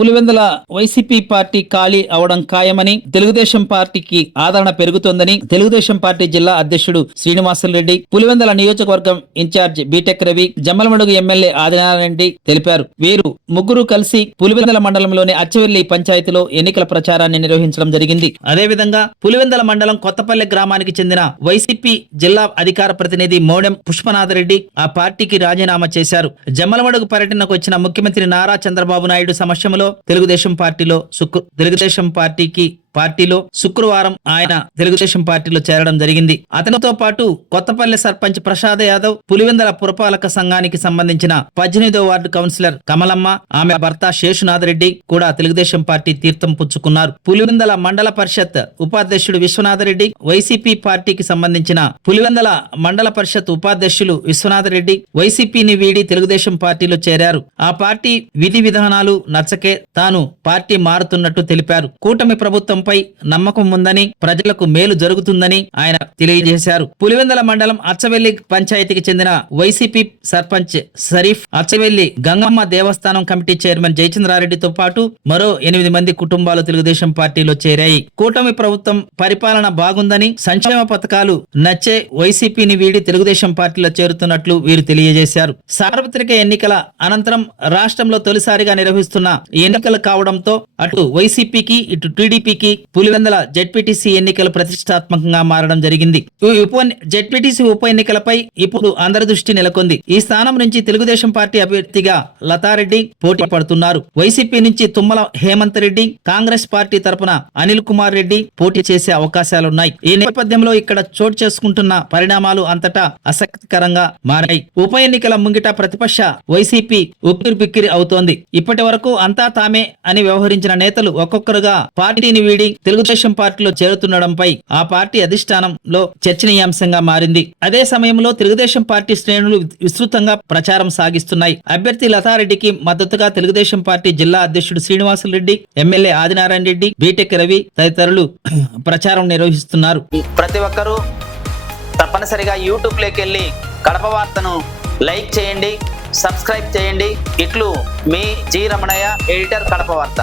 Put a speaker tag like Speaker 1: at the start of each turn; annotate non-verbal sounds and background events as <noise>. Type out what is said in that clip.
Speaker 1: Pulivendula YCP party ఖాళీ అవడం ఖాయమని తెలుగుదేశం పార్టీకి ఆదరణ పెరుగుతోందని తెలుగుదేశం పార్టీ జిల్లా అధ్యక్షుడు శ్రీనివాసులరెడ్డి పులివెందుల నియోజకవర్గం incharge BTech Ravi Jammalamadugu MLA Adinarayana తెలిపారు. వీరు ముగ్గురు కలిసి పులివెందుల మండలంలోని అచ్చవెల్లి పంచాయతీలో ఎన్నికల ప్రచారాన్ని నిర్వహించడం జరిగింది. అదేవిధంగా పులివెందుల మండలం కొత్తపల్లె గ్రామానికి చెందిన వైసీపీ జిల్లా అధికార ప్రతినిధి మోడెం పుష్పనాథరెడ్డి ఆ పార్టీకి రాజీనామా చేశారు. జమ్మలమడుగు పర్యటనకు వచ్చిన ముఖ్యమంత్రి నారా చంద్రబాబు నాయుడు సమక్షంలో తెలుగుదేశం పార్టీలో తెలుగుదేశం పార్టీకి పార్టీలో శుక్రవారం ఆయన తెలుగుదేశం పార్టీలో చేరడం జరిగింది. అతనితో పాటు కొత్తపల్లి సర్పంచ్ ప్రసాద్ యాదవ్ పులివెందల పురపాలక సంఘానికి సంబంధించిన పద్దెనిమిదో వార్డు కౌన్సిలర్ కమలమ్మ ఆమె భర్త శేషునాథ్ రెడ్డి కూడా తెలుగుదేశం పార్టీ తీర్థం పుచ్చుకున్నారు. పులివెందల మండల పరిషత్ ఉపాధ్యక్షుడు విశ్వనాథ్ రెడ్డి వైసీపీ పార్టీకి సంబంధించిన పులివెందల మండల పరిషత్ ఉపాధ్యక్షులు విశ్వనాథ్ రెడ్డి వైసీపీని వీడి తెలుగుదేశం పార్టీలో చేరారు. ఆ పార్టీ విధి విధానాలు నచ్చకే తాను పార్టీ మారుతున్నట్టు తెలిపారు. కూటమి ప్రభుత్వం ప్రభుత్వంపై నమ్మకం ఉందని ప్రజలకు మేలు జరుగుతుందని ఆయన తెలియజేశారు. పులివెందల మండలం అచ్చవెల్లి పంచాయతీకి చెందిన వైసీపీ సర్పంచ్ షరీఫ్ అచ్చవెల్లి గంగమ్మ దేవస్థానం కమిటీ చైర్మన్ జయచంద్రారెడ్డితో పాటు మరో ఎనిమిది మంది కుటుంబాలు తెలుగుదేశం పార్టీలో చేరాయి. కూటమి ప్రభుత్వం పరిపాలన బాగుందని సంక్షేమ పథకాలు నచ్చే వైసీపీని వీడి తెలుగుదేశం పార్టీలో చేరుతున్నట్లు వీరు తెలియజేశారు. సార్వత్రిక ఎన్నికల అనంతరం రాష్ట్రంలో తొలిసారిగా నిర్వహిస్తున్న ఎన్నికలు కావడంతో అటు వైసీపీకి ఇటు టీడీపీకి పులివెందల జెడ్పీటీసీ ఎన్నికలు ప్రతిష్టాత్మకంగా మారడం జరిగింది. ఈ ఉప జెడ్పీటీసీ ఉప ఎన్నికలపై ఇప్పుడు అందరి దృష్టి నెలకొంది. ఈ స్థానం నుంచి తెలుగుదేశం పార్టీ అభ్యర్థిగా లతారెడ్డి పోటీ పడుతున్నారు. వైసీపీ నుంచి తుమ్మల హేమంత్ రెడ్డి కాంగ్రెస్ పార్టీ తరపున అనిల్ కుమార్ రెడ్డి పోటీ చేసే అవకాశాలున్నాయి. ఈ నేపథ్యంలో ఇక్కడ చోటు చేసుకుంటున్న పరిణామాలు అంతటా ఆసక్తికరంగా మారాయి. ఉప ఎన్నికల ముంగిట ప్రతిపక్ష వైసీపీ ఉక్కిరి బిక్కిరి అవుతోంది. ఇప్పటి వరకు అంతా తామే అని వ్యవహరించిన నేతలు ఒక్కొక్కరుగా పార్టీని వీడి తెలుగుదేశం పార్టీలో చేరుతుండడంపై ఆ పార్టీ అధిష్టానంలో చర్చనీయాంశంగా మారింది. అదే సమయంలో తెలుగుదేశం పార్టీ శ్రేణులు విస్తృతంగా ప్రచారం సాగిస్తున్నాయి. అభ్యర్థి లతారెడ్డికి మద్దతుగా తెలుగుదేశం పార్టీ జిల్లా అధ్యక్షుడు శ్రీనివాసులు రెడ్డి ఎమ్మెల్యే ఆదినారాయణ రెడ్డి బీటెక్ రవి తదితరులు <clears throat> ప్రచారం నిర్వహిస్తున్నారు.
Speaker 2: ప్రతి ఒక్కరూ తప్పనిసరిగా యూట్యూబ్లోకి వెళ్ళి కడప వార్తను లైక్ చేయండి సబ్స్క్రైబ్ చేయండి. ఇట్లు మీ జి రమణయ్య ఎడిటర్ కడప వార్త.